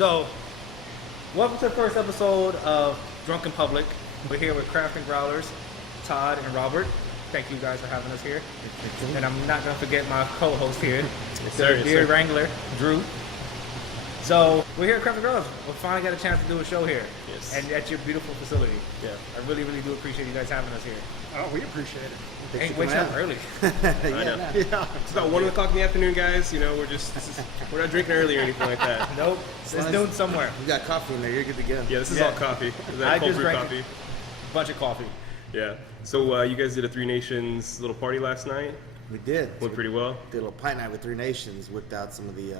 So, welcome to the first episode of Drunken Public. We're here with Craft and Growlers, Todd and Robert. Thank you guys for having us here. And I'm not going to forget my co-host here, the Beard Wrangler, Drew. So, we're here at Craft and Growlers. We finally got a chance to do a show here. Yes. And at your beautiful facility. Yeah. I really, really do appreciate you guys having us here. Oh, we appreciate it. Ain't wake up early. I know. Yeah. It's about 1 o'clock in the afternoon, guys. You know, we're not drinking early or anything like that. Nope. It's noon somewhere. You got coffee in there. You're good to go. Yeah, this is Yeah. all coffee. Is that I cold just brew drank coffee? Bunch of coffee. Yeah. So you guys did a Three Nations little party last night. We did. Went pretty well. Did a little pint night with Three Nations. Whipped out some of the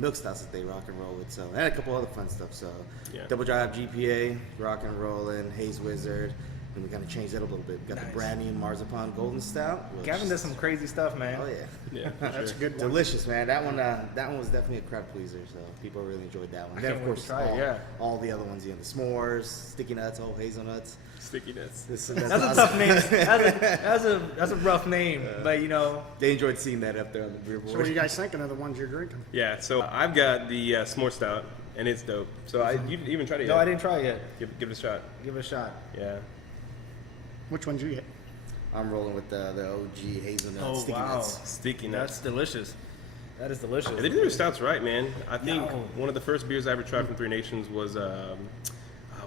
milk stouts that they rock and roll with. So and a couple other fun stuff. So Yeah. Double Drive GPA, rock and rollin', Haze Wizard. And we kind of changed that up a little bit. We got Nice. the brand new Marzipan Golden Stout. which- Gavin does some crazy stuff, man. Oh yeah. Yeah. That's a good one. Delicious, man. That one was definitely a crowd pleaser. So people really enjoyed that one. I Then can't of wait course to try it, yeah. all the other ones, the s'mores, sticky nuts, hazelnuts. Stickiness. That's That's a tough name. That's a rough name, but you know. They enjoyed seeing that up there on the beer board. So what are you guys thinking of the ones you're drinking? Yeah. So I've got the s'more stout, and it's dope. So you didn't even try it yet? No, I didn't try it yet. Give it a shot. Give it a shot. Yeah. Which ones you get? I'm rolling with the OG hazelnut sticky wow. nuts. Sticky That's nuts. delicious. That is delicious. They do their stouts right, man. I think Yo. one of the first beers I ever tried from Three Nations was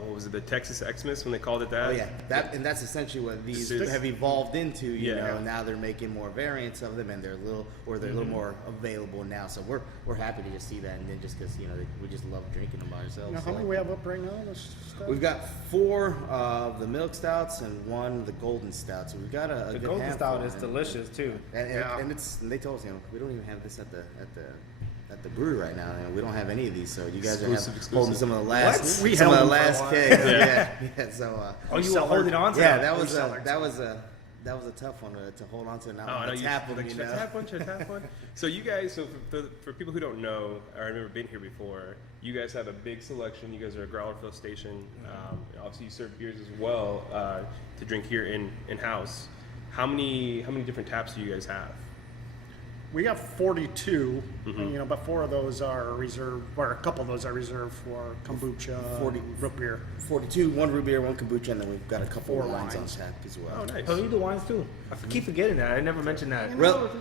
what was it? The Texas Xmas when they called it that. Oh yeah, and that's essentially what these It's- have evolved into. You Yeah. know, now they're making more variants of them, and they're a little more available now. So we're happy to just see that, and then just because we just love drinking them by ourselves. You know, how so. many we have up right now? This stuff? We've got 4 of the milk stouts and 1 of the golden stout. So we've got a The good golden handful, stout is and- delicious too. And Yeah. and they told us, we don't even have this at the brewery right now. And we don't have any of these, so you guys Exclusive. are holding some of the last What? We some held of the them for a last while. kegs. Yeah. Yeah. So Oh, you were Seller. holding on to yeah, that. that was Reseller. that was a tough one to hold on to. Now Oh, I know to you tap them, like, you should I know. tap one? Should I tap one? So you guys, for people who don't know, or I've never been here before, you guys have a big selection. You guys are a growler fill station. Obviously, you serve beers as well to drink here in house. How many different taps do you guys have? We have 42, and, but 4 of those are reserved, or a couple of those are reserved for kombucha, 40. root beer. 42, 1 root beer, 1 kombucha, and then we've got a couple 4 of wines on wines. tap as well. Oh, nice. Oh, you do wines too. I keep forgetting that. I never mentioned that. Well,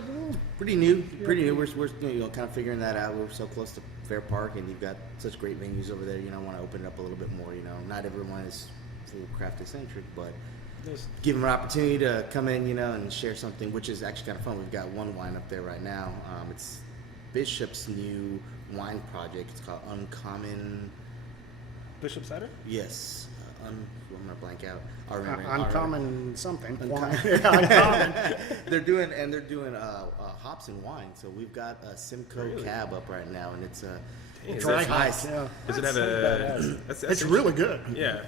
pretty new. We're kind of figuring that out. We're so close to Fair Park, and you've got such great venues over there. I want to open it up a little bit more. Not everyone is full craft eccentric, but give them an opportunity to come in, and share something, which is actually kind of fun. We've got one wine up there right now. It's Bishop's new wine project. It's called Uncommon. Bishop cider? Yes, I'm gonna blank out. I'll remember. I'll Uncommon something. Uncommon. Yeah, uncommon. they're doing hops and wine. So we've got a Simcoe cab up right now, and it's a Dry nice. hops, yeah. Does it have that's It's really good. Yeah.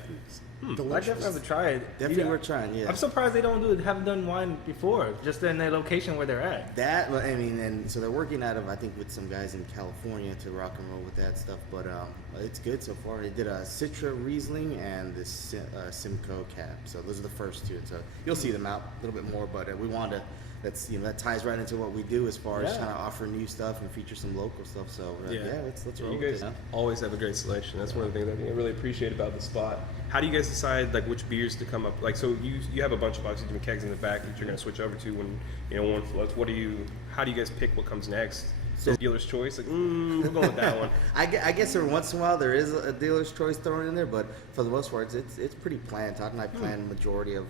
I Delicious. definitely have to try it. Definitely worth trying. Yeah. I'm surprised they haven't done wine before, just in the location where they're at. That, I mean, and so they're working out of, I think, with some guys in California to rock and roll with that stuff. But it's good so far. They did a Citra Riesling and this Simcoe Cab. So those are the first 2. So you'll see them out a little bit more. But we wanted to. That ties right into what we do as far as Yeah. trying to offer new stuff and feature some local stuff. So let's roll You with guys it. always have a great selection. That's one of the things I think I really appreciate about the spot. How do you guys decide which beers to come up? So you have a bunch of obviously different kegs in the back that you're going to switch over to when one floats. How do you guys pick what comes next? So dealer's choice, we're going with that one. I guess every once in a while there is a dealer's choice thrown in there, but for the most part, it's pretty planned. Todd and I plan the majority of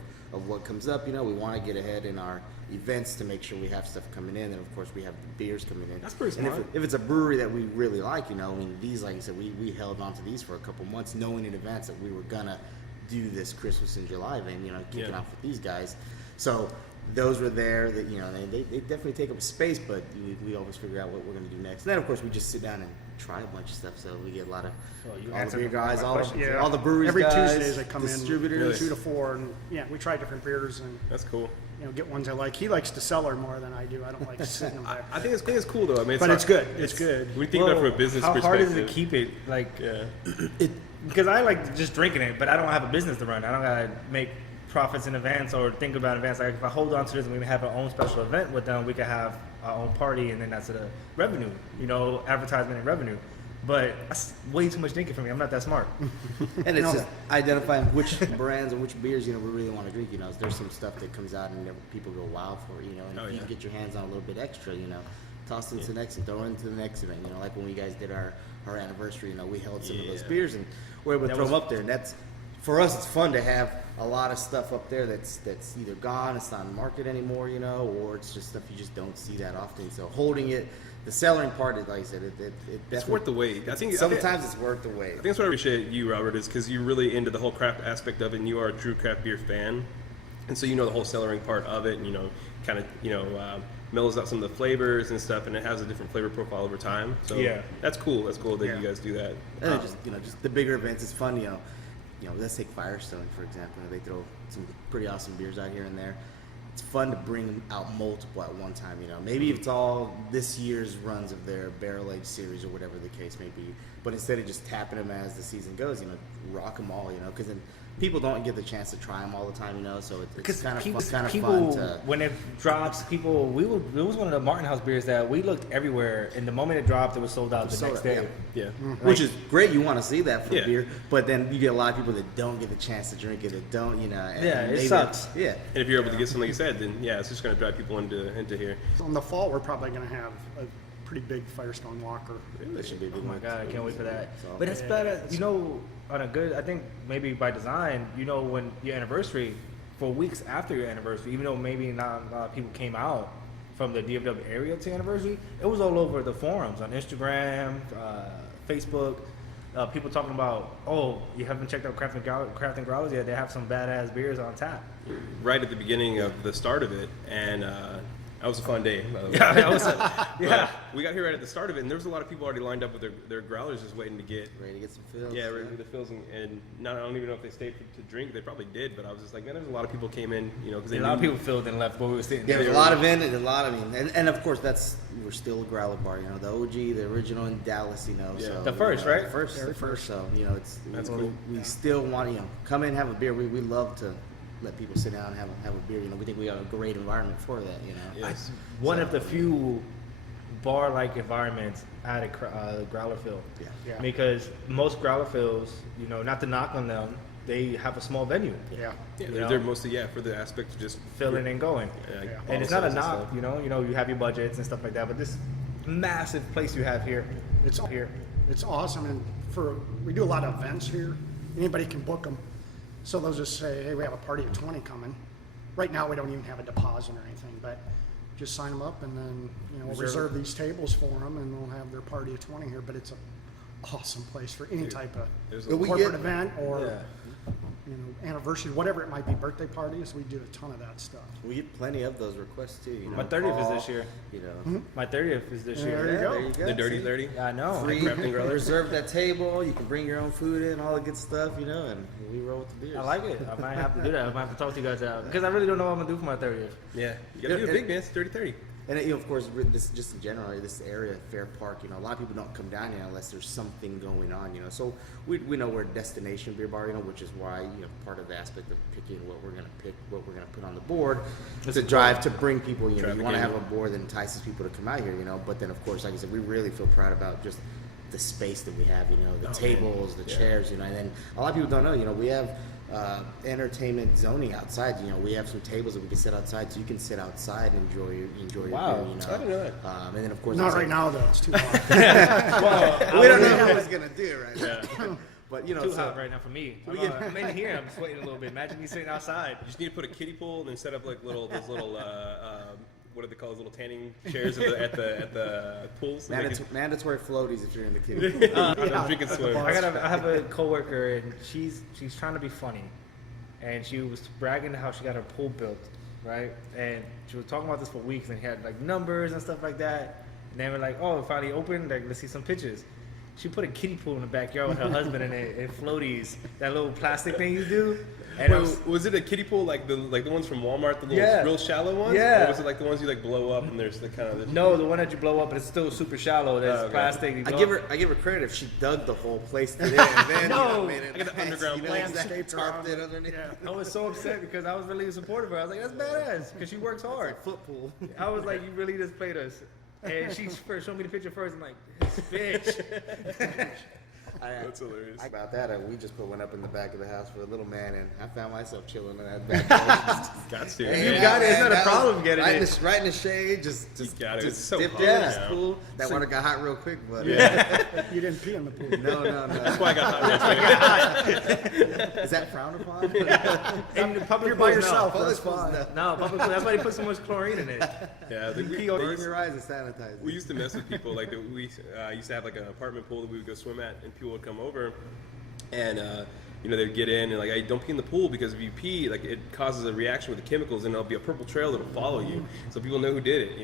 what comes up. We want to get ahead in our events to make sure we have stuff coming in, and of course we have the beers coming in. That's pretty And smart. if it's a brewery that we really like, these, like I said, we held on to these for a couple months, knowing in advance that we were gonna do this Christmas in July event, kicking Yeah. off with these guys. So those were there that they definitely take up space, but we always figure out what we're going to do next. And then of course we just sit down and try a bunch of stuff, so we get a lot of you all the answered beer my guys, all question. Yeah. the breweries Every guys, Tuesdays they come distributors. in 2 to 4, and we try different beers and That's cool. get ones I like. He likes to cellar more than I do. I don't like sitting them there. I think it's cool though. I mean, But it's hard- good. It's good. We think about it from a business how perspective. hard is it to keep it Yeah. because I like just drinking it, but I don't have a business to run. I don't gotta make profits in advance or think about it in advance. Like if I hold on to this and we have our own special event with them, we could have our own party, and then that's the revenue, advertisement and revenue. But that's way too much drinking for me. I'm not that smart. And it's No. just identifying which brands and which beers, we really want to drink. There's some stuff that comes out and people go wow for, and Oh, if you yeah. can get your hands on a little bit extra, toss into the next and throw into the next event. Like when we guys did our anniversary, we held some of those Yeah. beers and we're able to That throw was- them up there. And that's, for us, it's fun to have a lot of stuff up there that's either gone, it's not in the market anymore, or it's just stuff you just don't see that often. So holding it, the cellaring part, like I said, it It's definitely, worth the wait. I think sometimes it's worth the wait. I think that's what I appreciate you, Robert, is because you're really into the whole craft aspect of it, and you are a true craft beer fan, and so you know the whole cellaring part of it, and kind of mellows out some of the flavors and stuff, and it has a different flavor profile over time. So Yeah. that's cool. That's cool that Yeah. you guys do that. And it just the bigger events, it's fun. Let's take Firestone for example. They throw some pretty awesome beers out here and there. It's fun to bring out multiple at one time. Maybe it's all this year's runs of their barrel aged series or whatever the case may be. But instead of just tapping them as the season goes, rock them all. Because then people don't get the chance to try them all the time. So it's Because kind of people, fun to. when it drops, it was one of the Martin House beers that we looked everywhere, and the moment it dropped, it was sold out the sold next out, day. Yeah. Which is great. You want to see that for Yeah. beer, but then you get a lot of people that don't get the chance to drink it. That don't, and Yeah, it maybe- sucks. Yeah. And if you're able to get something like you said, then yeah, it's just going to drive people into here. So in the fall, we're probably going to have a pretty big Firestone Walker. That should be a big Oh my one. god, I can't wait for that. So- But it's better, on a good, I think maybe by design, when your anniversary, for weeks after your anniversary, even though maybe not a lot of people came out from the DFW area to anniversary, it was all over the forums on Instagram, Facebook. People talking about, oh, you haven't checked out Craft and Growlers yet? They have some badass beers on tap. Right at the beginning of the start of it, and that was a fun day. By the way. Yeah, We got here right at the start of it, and there was a lot of people already lined up with their growlers just waiting to get. Ready to get some fills. Yeah, ready for the fills, and not, I don't even know if they stayed to drink. They probably did, but I was just like, man, there's a lot of people came in, because a lot of people filled and left, but we were sitting Yeah, there. there's a lot of in, and a lot of and of course we're still a growler bar, the OG, the original in Dallas, Yeah. So The first, right? The first, Very the first. So That's cool. we still want to come in and have a beer. We love to let people sit down and have a beer. We think we have a great environment for that. Yes. One of the few bar-like environments at a growler fill. Yeah. Yeah. Because most growler fills, not to knock on them, they have a small venue. Yeah. Yeah, You they're know? mostly for the aspect of just Filling and going. like, Yeah. And it's not a bottles and knock, stuff. you have your budgets and stuff like that, but this massive place you have here. It's here. It's awesome, and we do a lot of events here. Anybody can book them, so they'll just say, "Hey, we have a party of 20 coming." Right now, we don't even have a deposit or anything, but just sign them up, and then we'll reserve these tables for them, and we'll have their party of 20 here. But it's an awesome place for any type of there's a- But we corporate get- event or Yeah. anniversary, whatever it might be, birthday parties. We do a ton of that stuff. We get plenty of those requests too. My 30th is call, this year. Mm-hmm. My 30th is this There year. you go. There you go. The Dirty See? 30. Yeah, I know. Free, Craft and growlers. reserve that table. You can bring your own food in, all the good stuff, and we roll with the beers. I like it. I might have to do that. I might have to talk to you guys out because I really don't know what I'm gonna do for my 30th. Yeah, you gotta do a big dance, 30-30. And of course, this just in general, this area, Fair Park, a lot of people don't come down here unless there's something going on, So we know we're a destination beer bar, which is why part of the aspect of picking what we're gonna pick, what we're gonna put on the board, to drive to bring people. You Traffic want to in. have a board that entices people to come out here, But then, of course, like I said, we really feel proud about just the space that we have, the tables, the chairs, And then a lot of people don't know, we have entertainment zoning outside. We have some tables that we can sit outside, so you can sit outside and enjoy Wow. your beer. I didn't know that. And then of course, Not it's right like- now, though. It's too hot. we don't know how it's gonna do right now. But Too so, hot right now for me. I'm in here. I'm sweating a little bit. Imagine me sitting outside. You just need to put a kiddie pool and then set up like those little what do they call those little tanning chairs at the pools. And they can- mandatory floaties if you're in the kitchen. I'm drinking swim. I have a coworker and she's trying to be funny, and she was bragging how she got her pool built, right? And she was talking about this for weeks and had like numbers and stuff like that. And then we're like, oh, it finally opened. Like, let's see some pictures. She put a kiddie pool in the backyard with her husband in it, and floaties, that little plastic thing you do. And I Wait, was it a kiddie pool like the ones from Walmart, the little Yeah. real shallow ones? Yeah. Or was it like the ones you like blow up and there's the kind of no, the one that you blow up, but it's still super shallow. There's Oh, okay. plastic. You I blow give her credit if she dug the whole place today and then No. made it I got the nice, underground exactly, landscaped tarped around it underneath. Yeah. I was so upset because I was really supportive of her. I was like, that's badass because she works hard. Foot pool. I was like, you really just played us. And she first showed me the picture first. I'm like, this bitch. That's hilarious. About that, we just put one up in the back of the house for a little man, and I found myself chilling in that back door. Got to. You got it. It's not a problem getting right it. right in the shade, just got it. just It's so dipped hot in. right It's now. cool. That water got hot real quick, but You didn't pee in the pool. no. That's why I got hot yesterday. Is that frowned upon? In the public You're by pools, yourself. No, That's fine. no public pools, that's why they put so much chlorine in it. Yeah, Burn your eyes and sanitize. we used to mess with people. Like we used to have like an apartment pool that we would go swim at, and people would come over, and they'd get in and like, hey, don't pee in the pool because if you pee, like it causes a reaction with the chemicals, and there'll be a purple trail that'll follow you, so people know who did it.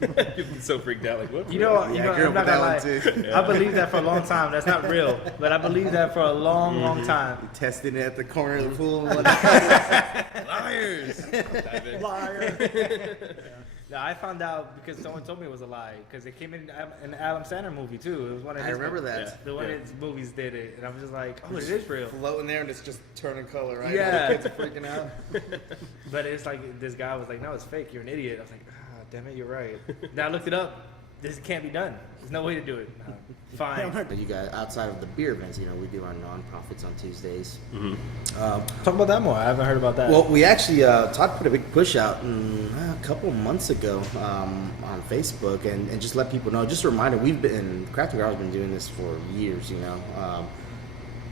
People get so freaked out, like what? You know, I grew I'm up not with gonna lie. that one, too. I believed that for a long time. That's not real, but I believed that for a long, long time. Testing it at the corner of the pool. Liars! Liar. Yeah, I found out because someone told me it was a lie because it came in an Adam Sandler movie too. It was one of I his remember movies. that. The one of his movies did it, and I was just like, oh, it is real. Floating there and it's just turning color, right? Yeah. All the kids are freaking out. But it's like this guy was like, no, it's fake. You're an idiot. I was like, ah, damn it, you're right. Then I looked it up. This can't be done. There's no way to do it. Fine. But you guys, outside of the beer events, we do our non-profits on Tuesdays. Talk about that more. I haven't heard about that. Well, we actually, Todd put a big push out a couple months ago on Facebook and just let people know. Just a reminder, Craft and Growler's been doing this for years,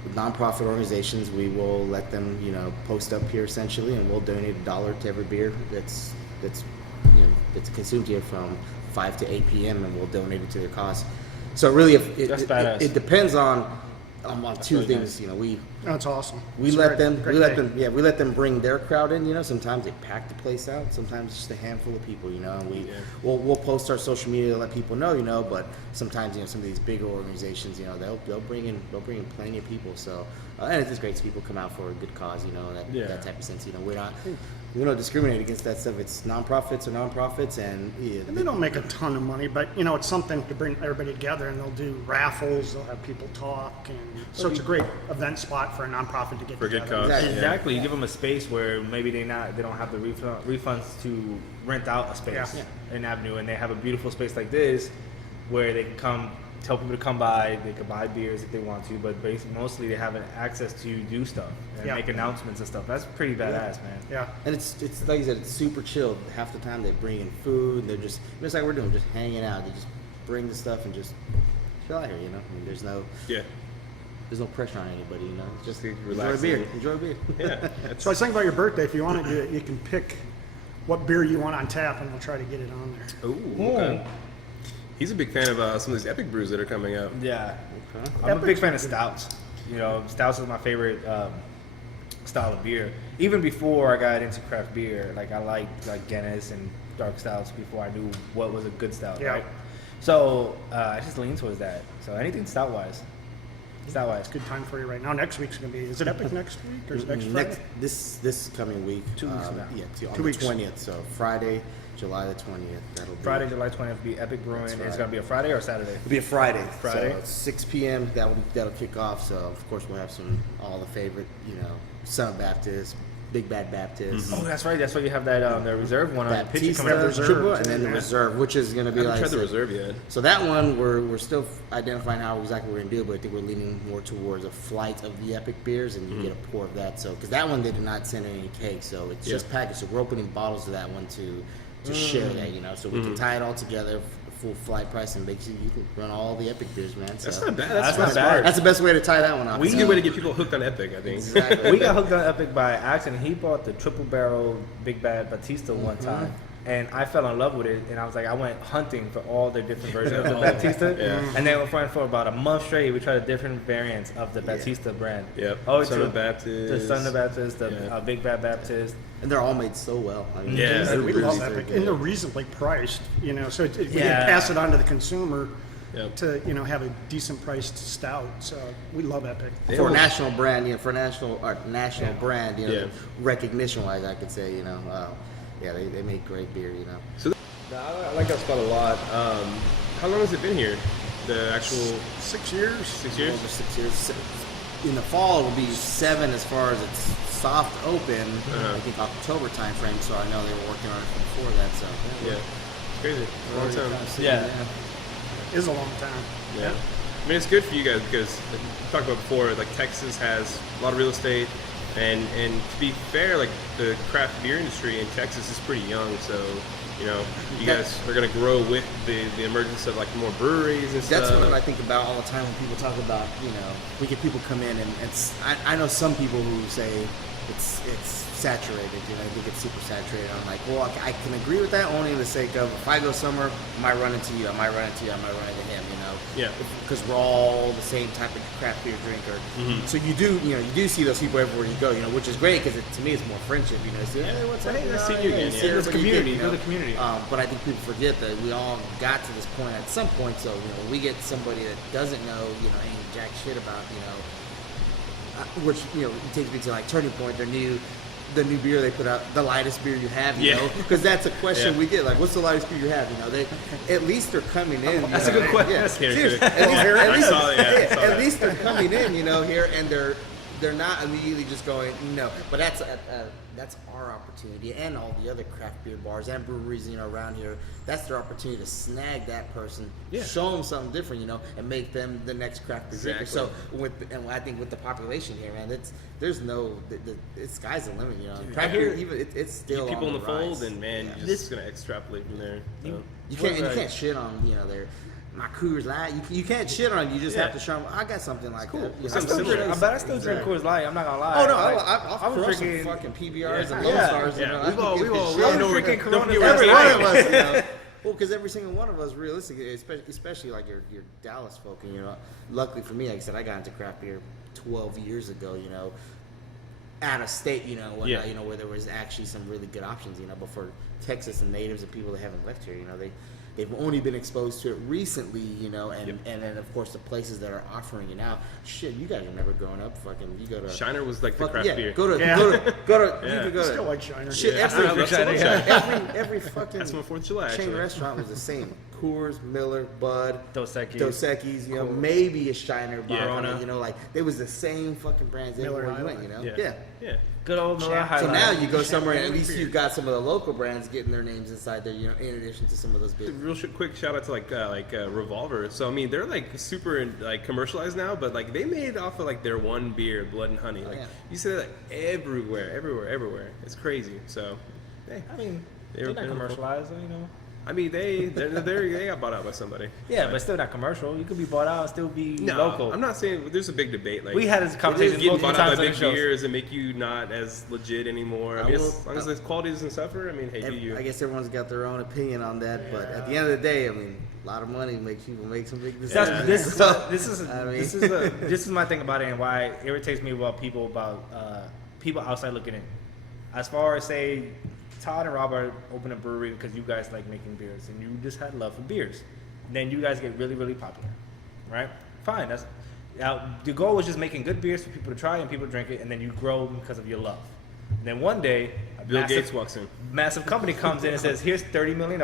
With nonprofit organizations, we will let them, post up here essentially, and we'll donate $1 to every beer that's consumed here from 5 to 8 p.m. and we'll donate it to their cause. So really, That's badass. it depends on two really things. nice. That's awesome. We It's a let great- them. great We let day. them. Yeah, we let them bring their crowd in. Sometimes they pack the place out. Sometimes just a handful of people. And we'll post our social media to let people know. But sometimes some of these bigger organizations, they'll bring in plenty of people. So and it's just great to see people come out for a good cause. That type of sense. We don't discriminate against that stuff. It's nonprofits or nonprofits, and And they don't make a ton of money, but it's something to bring everybody together, and they'll do raffles, they'll have people talk, and so it's a great event spot for a nonprofit to get For a good together. cause. Exactly. Exactly. You give them a space where maybe they don't have the refunds to rent out a space Yeah. in Avenue, and they have a beautiful space like this where they can come, tell people to come by. They can buy beers if they want to, but mostly they have access to do stuff and Yeah. make announcements and stuff. That's pretty badass, man. Yeah. And it's like you said, it's super chilled. Half the time they bring in food. They're just like we're doing, just hanging out. They just bring the stuff and just chill out here. There's no pressure on anybody. Just enjoy a relaxing. beer. Enjoy a beer. Yeah. So I was thinking about your birthday. If you want to do it, you can pick what beer you want on tap, and we'll try to get it on there. Ooh, okay. He's a big fan of some of these epic brews that are coming up. Yeah. I'm a big fan of stouts. Stouts is my favorite style of beer. Even before I got into craft beer, like I liked Guinness and dark stouts before I knew what was a good stout. Yeah. Right? So I just lean towards that. So anything stout wise. It's a good time for you right now. Next week's going to be, is it Epic next week or is it next Friday? This coming week. 2 weeks from now. Yeah, on 2 the weeks. 20th. So Friday, July the 20th. That'll be Friday, July 20th will be Epic Brewing. That's It's right. going to be a Friday or a Saturday? It'll be a Friday. Friday. So it's 6 p.m. That'll kick off. So of course we'll have all the favorite, Son of Baptist, Big Bad Baptist. Oh, that's right. That's why you have that the reserve one on the picture Baptista, coming up. Reserve, Triple, and then the yeah. reserve, which is going to be I haven't like tried the so- reserve yet. So that one we're still identifying how exactly we're going to do it, but I think we're leaning more towards a flight of the epic beers, and you get a pour of that. So because that one they did not send in any cake, so it's just packaged. So we're opening bottles of that one to share that, so we can tie it all together. Full flight price and make sure you can run all the epic beers, man. That's So not bad. That's That's not not bad. smart. that's the best way to tie that one off. It's a good way to get people hooked on Epic, I think. Exactly. We got hooked on Epic by accident. He bought the triple barrel Big Bad Batista one time, and I fell in love with it. And I was like, I went hunting for all the different versions of the Batista. Yeah. And then for about a month straight, we tried different variants of the Batista brand. Yep. Oh, Son of Baptist. the Son of Baptist, the Yeah. Big Bad Baptist. And they're all made so well. I mean, Yeah, they're We really love very Epic, good. and they're reasonably priced, so we can Yeah. pass it on to the consumer Yep. to, have a decent priced stout. So we love Epic. For a national brand, for national brand, Yeah. recognition wise, I could say, they make great beer, So I like that spot a lot. How long has it been here? The actual 6 years. 6 years? Over 6 years. In the fall, it'll be 7 as far as it's soft open. I think October time frame. So I know they were working on it before that. So Yeah. Crazy. Long time. Yeah. Is a long time. Yeah. I mean, it's good for you guys because we talked about before, like Texas has a lot of real estate, and to be fair, like the craft beer industry in Texas is pretty young, so you know, you guys are gonna grow with the emergence of like more breweries and stuff. That's what I think about all the time when people talk about, you know, we get people come in and I know some people who say it's saturated, you know, I think it's super saturated. I'm like, well, I can agree with that only in the sake of if I go somewhere, I might run into you, I might run into you, I might run into him, you know. Yeah. Because we're all the same type of craft beer drinker. So you do see those people everywhere you go, you know, which is great because to me it's more friendship, you know. It's, hey, what's up? Hey, You nice know, seeing you hey, again, see yeah. It's everybody community, again, you build know. a community. But I think people forget that we all got to this point at some point. So you know, we get somebody that doesn't know, you know, ain't jack shit about, you know, which you know takes me to like Turning Point, the new beer they put out, the lightest beer you have, you know, because that's a question we get, like, what's the lightest beer you have? You know, they at least they're coming in. That's a good question. Yeah, That's seriously. At least they're coming in, you know, here, and they're not immediately just going no. But that's our opportunity, and all the other craft beer bars and breweries, you know, around here. That's their opportunity to snag that person, show them something different, you know, and make them the next craft beer drinker. So and I think with the population here, man, there's no it's sky's the limit, you know. Craft beer, even it's still Get people on in the rise. fold, and man, you're just gonna extrapolate from there. So. You can't shit on, you know, my Coors Light. You can't shit on it. You just have to show them, I got something like that. You know, Something similar. I still drink Coors Light. I'm not gonna lie. Oh no, Like, I was was drinking drinking fucking PBRs and Lone Yeah. Stars. Yeah. You know, We've all- I we know we're drinking don't forget Corona we're every every saying. one of us, you know. Well, because every single one of us, realistically, especially like your Dallas folk, and you know, luckily for me, like I said, I got into craft beer 12 years ago, you know, out of state, you know, whatnot, you know, where there was actually some really good options, you know, but for Texas and natives and people that haven't left here, you know, they've only been exposed to it recently, you know, and then of course the places that are offering it now. Shit, you guys remember growing up, fucking, you go to Shiner was like the fuck, craft yeah, beer. go to Yeah. you could go Still to like Shiner. shit. Yeah. I love Shiner, Every fucking That's from 4th of July, chain actually. restaurant was the same. Coors, Miller, Bud, Dos Equis. Dos Equis, you know, maybe a Shiner, Yeah. Corona, you know, like it was the same fucking brands Miller everywhere you High went, you know. Yeah. Yeah. Yeah. Good old Miller High So Life. now you go somewhere and at least you've got some of the local brands getting their names inside there, you know, in addition to some of those big. Real quick shout out to like Revolver. So I mean they're like super like commercialized now, but like they made off of like their one beer, Blood and Honey. Like yeah. you see that like, everywhere. It's crazy. So hey, I mean, They're they're not beautiful. commercialized, you know. I mean they got bought out by somebody. Yeah, but still not commercial. You could be bought out and still be No, local. I'm not saying there's a big debate. Like We had this conversation getting multiple bought out times by on big the shows. beers and make you not as legit anymore. I mean, will- as long as the quality doesn't suffer. I mean, hey, do you? I guess everyone's got their own opinion on that, but at the end of the day, I mean, a lot of money makes people make some big decisions. That's, this is I mean- this is my thing about it and why it irritates me about people outside looking in. As far as say, Todd and Robert open a brewery because you guys like making beers and you just had love for beers. Then you guys get really, really popular, right? Fine. That's now the goal was just making good beers for people to try and people to drink it, and then you grow because of your love. And then one day, a Bill Gates walks in. massive company comes in and says, "Here's $30 million.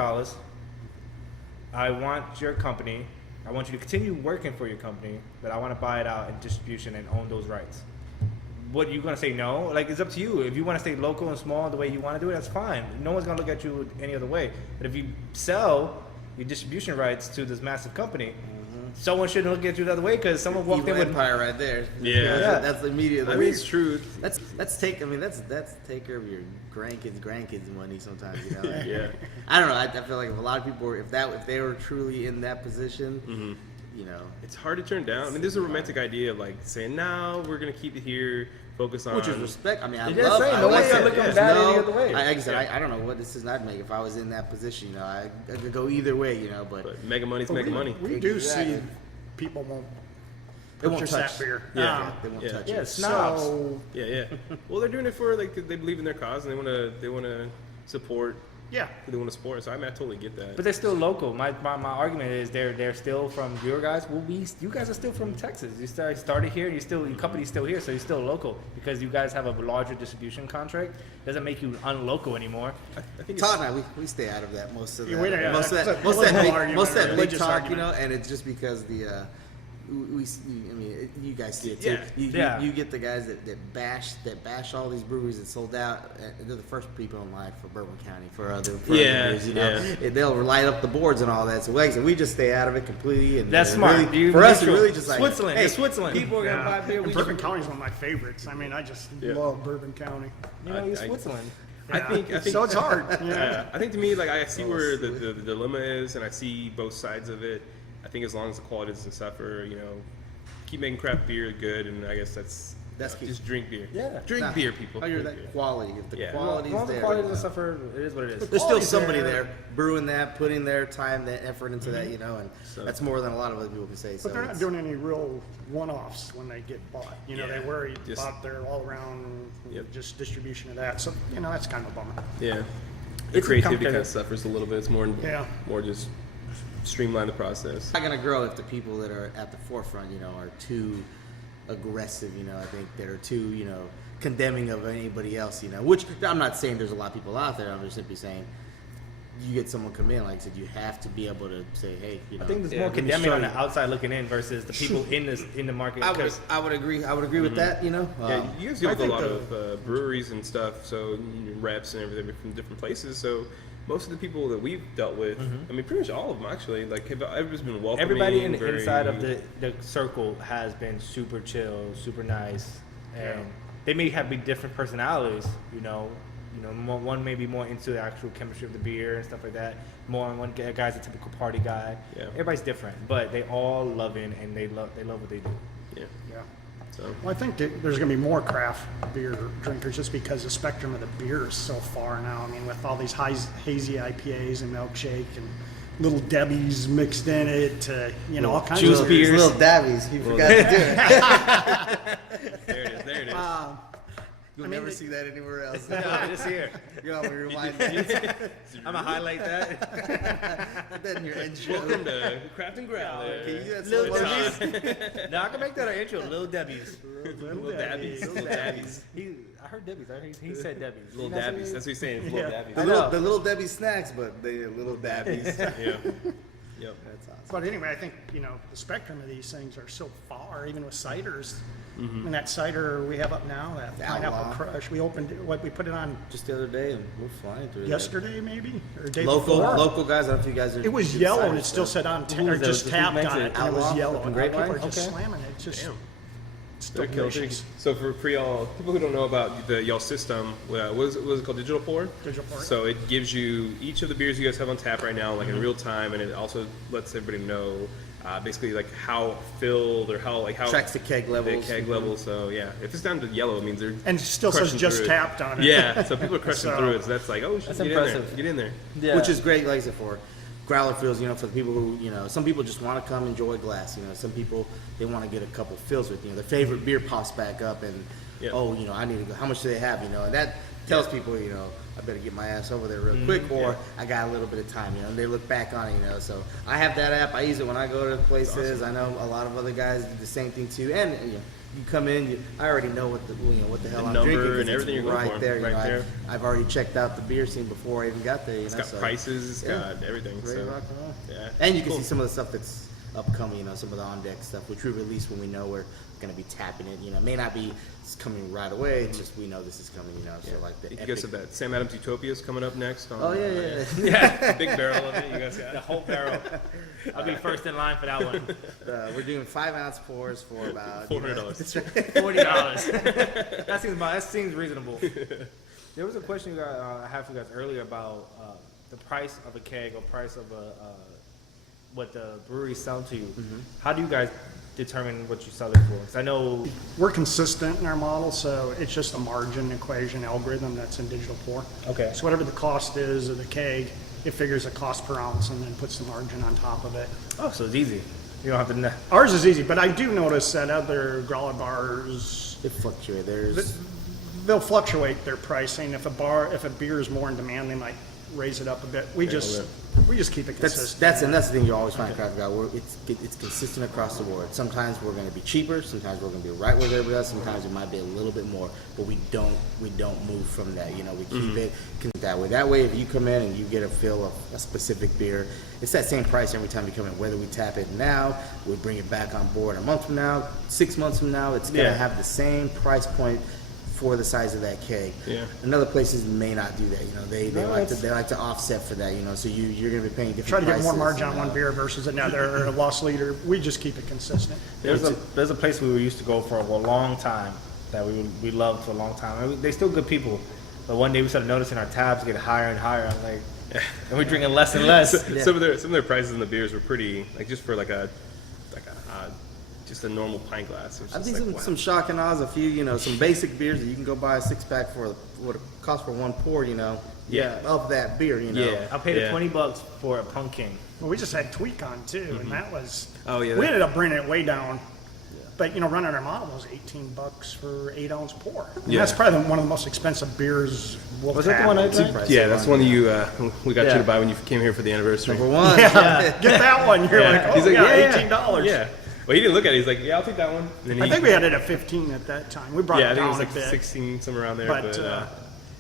I want your company. I want you to continue working for your company, but I want to buy it out in distribution and own those rights." What, you gonna say no? Like, it's up to you. If you want to stay local and small the way you want to do it, that's fine. No one's gonna look at you any other way. But if you sell your distribution rights to this massive company, someone shouldn't look at you the other way because someone walked Evil in with empire right there. Yeah. That's immediately. I mean, it's true. That's take care of your grandkids money sometimes, you know. Like, Yeah. I don't know. I feel like if a lot of people were, if they were truly in that position, you know, It's hard to turn down. I mean, there's a romantic idea of like saying, "No, we're gonna keep it here, focus on." which is respect. I mean, I You just love. say, I no like one's gonna that. look at There's that no- any other way. Like I said, I don't know what this is not make. If I was in that position, you know, I could go either way, you know. But But mega money's mega money. We do Exactly. see people won't they won't purchase touch that beer. Yeah. They won't Yeah. touch yeah, it. snobs. So Yeah. Well, they're doing it for like they believe in their cause and they wanna support. yeah, They want to support. So I mean, I totally get that. But they're still local. My argument is they're still from your guys. Well, you guys are still from Texas. You started here. Your company's still here, so you're still local because you guys have a larger distribution contract. Doesn't make you unlocal anymore. I think Todd and I, we stay out of that most of Yeah, that. we don't- most of that's that, a most of that political big, argument most of or that big religious talk, argument. you know, and it's just because I mean, you guys see it too. Yeah. You get the guys that bash all these breweries that sold out. They're the first people in line for Bourbon County for other breweries. You know, they'll light up the boards and all that. So like I said, we just stay out of it completely. And That's smart. Really, for us, it's really just like Switzerland. Hey, It's Switzerland. People are gonna buy beer. And We Bourbon County is one of my favorites. I mean, I just love Bourbon County. You know, it's Switzerland. I think So it's hard. Yeah. Yeah, I think to me, like I see where the dilemma is, and I see both sides of it. I think as long as the quality doesn't suffer, you know, keep making craft beer good, and I guess that's key. just drink beer. Yeah. Drink beer, people. Oh, you're Drink that beer. quality. If the Yeah. quality's As long as the there, quality doesn't suffer, it is what it is. there's still quality's somebody there. there brewing that, putting their time, their effort into that, you know, and So- that's more than a lot of other people can say. So But they're not it's- doing any real one-offs when they get bought. You know, Yeah. they worry Just- about their all-around Yep. just distribution of that. So, you know, that's kind of a bummer. Yeah. The It's creativity kind complicated. of suffers a little bit. It's more just streamline the process. It's not gonna grow if the people that are at the forefront, you know, are too aggressive. You know, I think that are too, you know, condemning of anybody else. You know, which I'm not saying there's a lot of people out there. I'm just simply saying you get someone come in, like I said, you have to be able to say, hey, you know. I think there's Yeah, more let me condemning show on the you. outside looking in versus the people in the market. I would 'cause agree. I would agree with that. You know. Yeah, you guys deal I with a think lot of breweries and stuff, so reps and everything from different places. So most of the people that we've dealt with, I mean, pretty much all of them actually, like everybody's been welcoming. everybody in the very- inside of the circle has been super chill, super nice, and they may have be different personalities. You know, one may be more into the actual chemistry of the beer and stuff like that. One guy's a typical party guy. Yeah. Everybody's different, but they all love it and they love what they do. Yeah. Yeah. So Well, I think that there's going to be more craft beer drinkers just because the spectrum of the beer is so far now. I mean, with all these hazy IPAs and milkshake and little Debbie's mixed in it, you know, all kinds juice of beers. Little dabbies. You forgot to do it. there it is. There it is. You'll never see that anywhere else. No, just here. You want me to remind me? I'm gonna highlight that. Put that in your intro. Welcome to Craft and Growler. Can you do that Little so Debbie's. No, I can make that our intro. Little Debbie's. Little Dabbies. Little Dabbies. I heard Debbie's. He said Debbie's. Little You know what I'm Dabbies. saying? That's what he's saying. Little Dabbies. I know. The little Debbie snacks, but they little dabbies. Yeah. Yep. That's awesome. But anyway, I think, you know, the spectrum of these things are so far, even with ciders. And that cider we have up now, that The Pineapple Outlaw. Crush, we opened it, we put it on Just the other day, and we're flying through. yesterday maybe, or the day Local, before. local guys. I don't know if you guys are. It was do yellow cider and it still stuff. said on, Who or was that? just Who tapped makes on it? it, and it was Outlaw yellow. from And people Grapevine? are just Okay. slamming it. It's just, Damn. it's They're killed. delicious. So for y'all, people who don't know about y'all system, what is it called? Digital Pour? Digital Pour. So it gives you each of the beers you guys have on tap right now, like in real time, and it also lets everybody know basically like how filled or how Tracks the keg levels. The keg level. So yeah, if it's down to yellow, it means they're And it still says crushing just through it. tapped on it. Yeah, so people are crushing So- through it. So that's like, oh, shit, That's get impressive. in there, get in there. Yeah. Which is great, like I said, for growler fills, you know, for the people who, you know, some people just want to come enjoy a glass, you know, some people, they want to get a couple fills with, you know, their favorite beer pops back up and, Yeah. oh, you know, I need to go, how much do they have, you know, and that tells people, you know, I better get my ass over there real quick, or I got a little bit of time, you know, and they look back on it, you know, so I have that app, I use it when I go to places, I know a lot of other guys do the same thing too, and you know, you come in, I already know what the hell The I'm number drinking, 'cause and everything it's you're going right for, there, you right know, there. I've already checked out the beer scene before I even got there, you It's know, got so. prices, it's Yeah. got everything. Ready to So rock and roll. yeah, And you can Cool. see some of the stuff that's upcoming, you know, some of the on deck stuff, which we release when we know we're going to be tapping it. You know, it may not be it's coming right away. It's just we know this is coming. You know, so like the You epic. guys have that Sam Adams Utopia is coming up next. On, Oh yeah. Yeah, big barrel of it. You guys the got. whole barrel. I'll be first in line for that one. We're doing 5-ounce pours for about $400. $40. That seems reasonable. There was a question I had for you guys earlier about the price of a keg or price of what the breweries sell to you. How do you guys determine what you sell it for? 'Cause I know We're consistent in our model, so it's just a margin equation algorithm that's in Digital Pour. Okay. So whatever the cost is of the keg, it figures a cost per ounce and then puts the margin on top of it. so it's easy. You don't have to. Ours is easy, but I do notice that other growler bars, It fluctuates. There's they'll fluctuate their pricing. If a beer is more in demand, they might raise it up a bit. We just keep it consistent. That's the thing you always find at Craft Guy. It's consistent across the board. Sometimes we're going to be cheaper. Sometimes we're going to be right where they're with us. Sometimes it might be a little bit more, but we don't move from that. You know, we keep it that way. That way, if you come in and you get a feel of a specific beer, it's that same price every time you come in. Whether we tap it now, we bring it back on board a month from now, 6 months from now, it's going to have the same price point for the size of that keg. Yeah. And other places may not do that. You know, they like to offset for that. You know, so you're going to be paying different Try to get prices, more margin on you one know. beer versus another, or a loss leader. We just keep it consistent. There's a place we used to go for a long time that we loved for a long time. I mean, they're still good people, but one day we started noticing our tabs get higher and higher. I'm like, and we're drinking less and less. Some of their prices in the beers were pretty, like, just for like a just a normal pint glass. It was I've just seen like, wow. some shock and awe's, a few, you know, some basic beers that you can go buy a 6-pack for what it costs for one pour, you know, of that beer, you know. Yeah, I paid Yeah. $20 for a pumpkin. Well, we just had Tweak on too, and that was. Oh, yeah, We that- ended up bringing it way down. But you know, running our model was $18 for 8-ounce pour. And Yeah. that's probably one of the most expensive beers we'll Was that the one I drank? Price Yeah, of that's one, one that we got Yeah. you to buy when you came here for the anniversary. Number one. Yeah, get that one. You're like, oh, He's like, yeah, yeah, $18. Yeah. Well, he didn't look at it. He's like, yeah, I'll take that one. And then I he- think we had it at 15 at that time. We brought Yeah, I it think it down was a like bit. 16, somewhere around there. But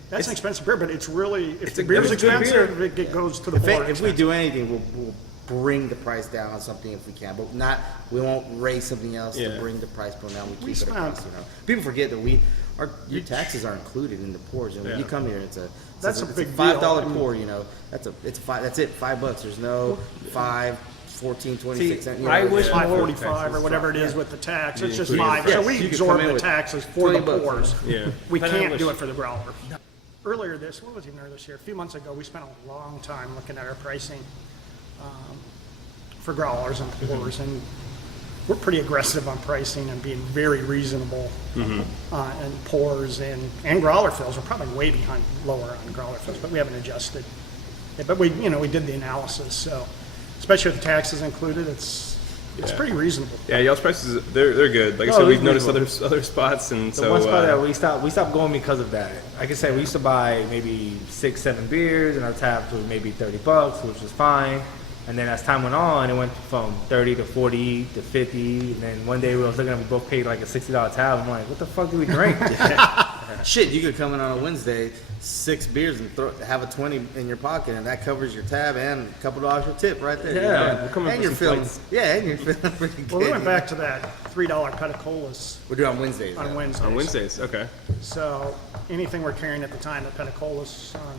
that's an expensive beer, but it's really, if the a beer's good beer. expensive, it goes to the board. If we do anything, we'll bring the price down on something if we can, but we won't raise something else Yeah. to bring the price point down. We We keep it spent- across, you know. People forget that your taxes are included in the pours, and when you come here, That's a it's big $5 deal. pour, you know. That's it, $5. There's no 5, 14, 26 cents. You know, I wish it's- more- 545 or whatever it is with the tax. It's just including 5. the So tax. we You could absorb come in the with taxes for the $20, pours. Yeah. We But I can't wish- do it for the growler. Earlier this year? A few months ago, we spent a long time looking at our pricing for growlers and pours, and we're pretty aggressive on pricing and being very reasonable and pours and growler fills. We're probably way behind lower on growler fills, but we haven't adjusted. Yeah, but we did the analysis, so especially with the taxes included, it's pretty reasonable. Yeah, y'all's prices, they're good. Like I No, said, it we've is noticed reasonable. other spots, and The so one spot that we stopped going because of that. Like I said, we used to buy maybe 6-7 beers, and our tabs was maybe $30, which was fine. And then as time went on, it went from 30 to 40 to 50. And then one day we was looking at, we both paid like a $60 tab. I'm like, what the fuck do we drink? Shit, you could come in on a Wednesday, 6 beers, and have a 20 in your pocket, and that covers your tab and a couple dollars for tip right there. you Yeah, know? we're coming and for you're some feeling, points. and you're feeling pretty good. Well, we went you know? back to that $3 petacolas We're doing on Wednesdays. on yeah. Wednesdays. on Wednesdays. Okay. So anything we're carrying at the time, the petacolas on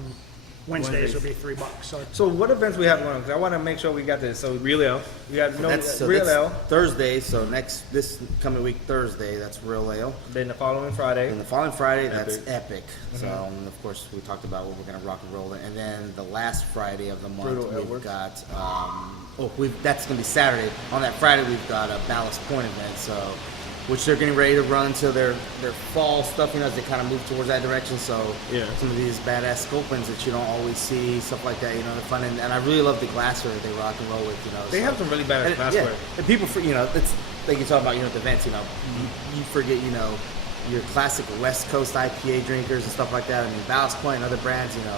Wednesdays would be $3. So So what events we have going on? 'Cause I want to make sure we got this. So Real ale. we got no That's Real Ale. Thursday, so this coming week Thursday, that's Real Ale. Then the following Friday. And the following Friday, that's Epic. So, and of course, we talked about what we're going to rock and roll. And then the last Friday of the month, Brutal we've Edwards. got, that's going to be Saturday. On that Friday, we've got a Ballast Point event, so, which they're getting ready to run to their fall stuff, you know, as they kind of move towards that direction. So, Yeah. some of these badass sculpins that you don't always see, stuff like that, you know, they're fun. And I really love the glassware that they rock and roll with, you know. They so- have some really bad and, glassware. yeah, and people, you know, it's like you talk about, you know, at the events, you know, you forget, you know, your classic West Coast IPA drinkers and stuff like that. I mean, Ballast Point and other brands, you know,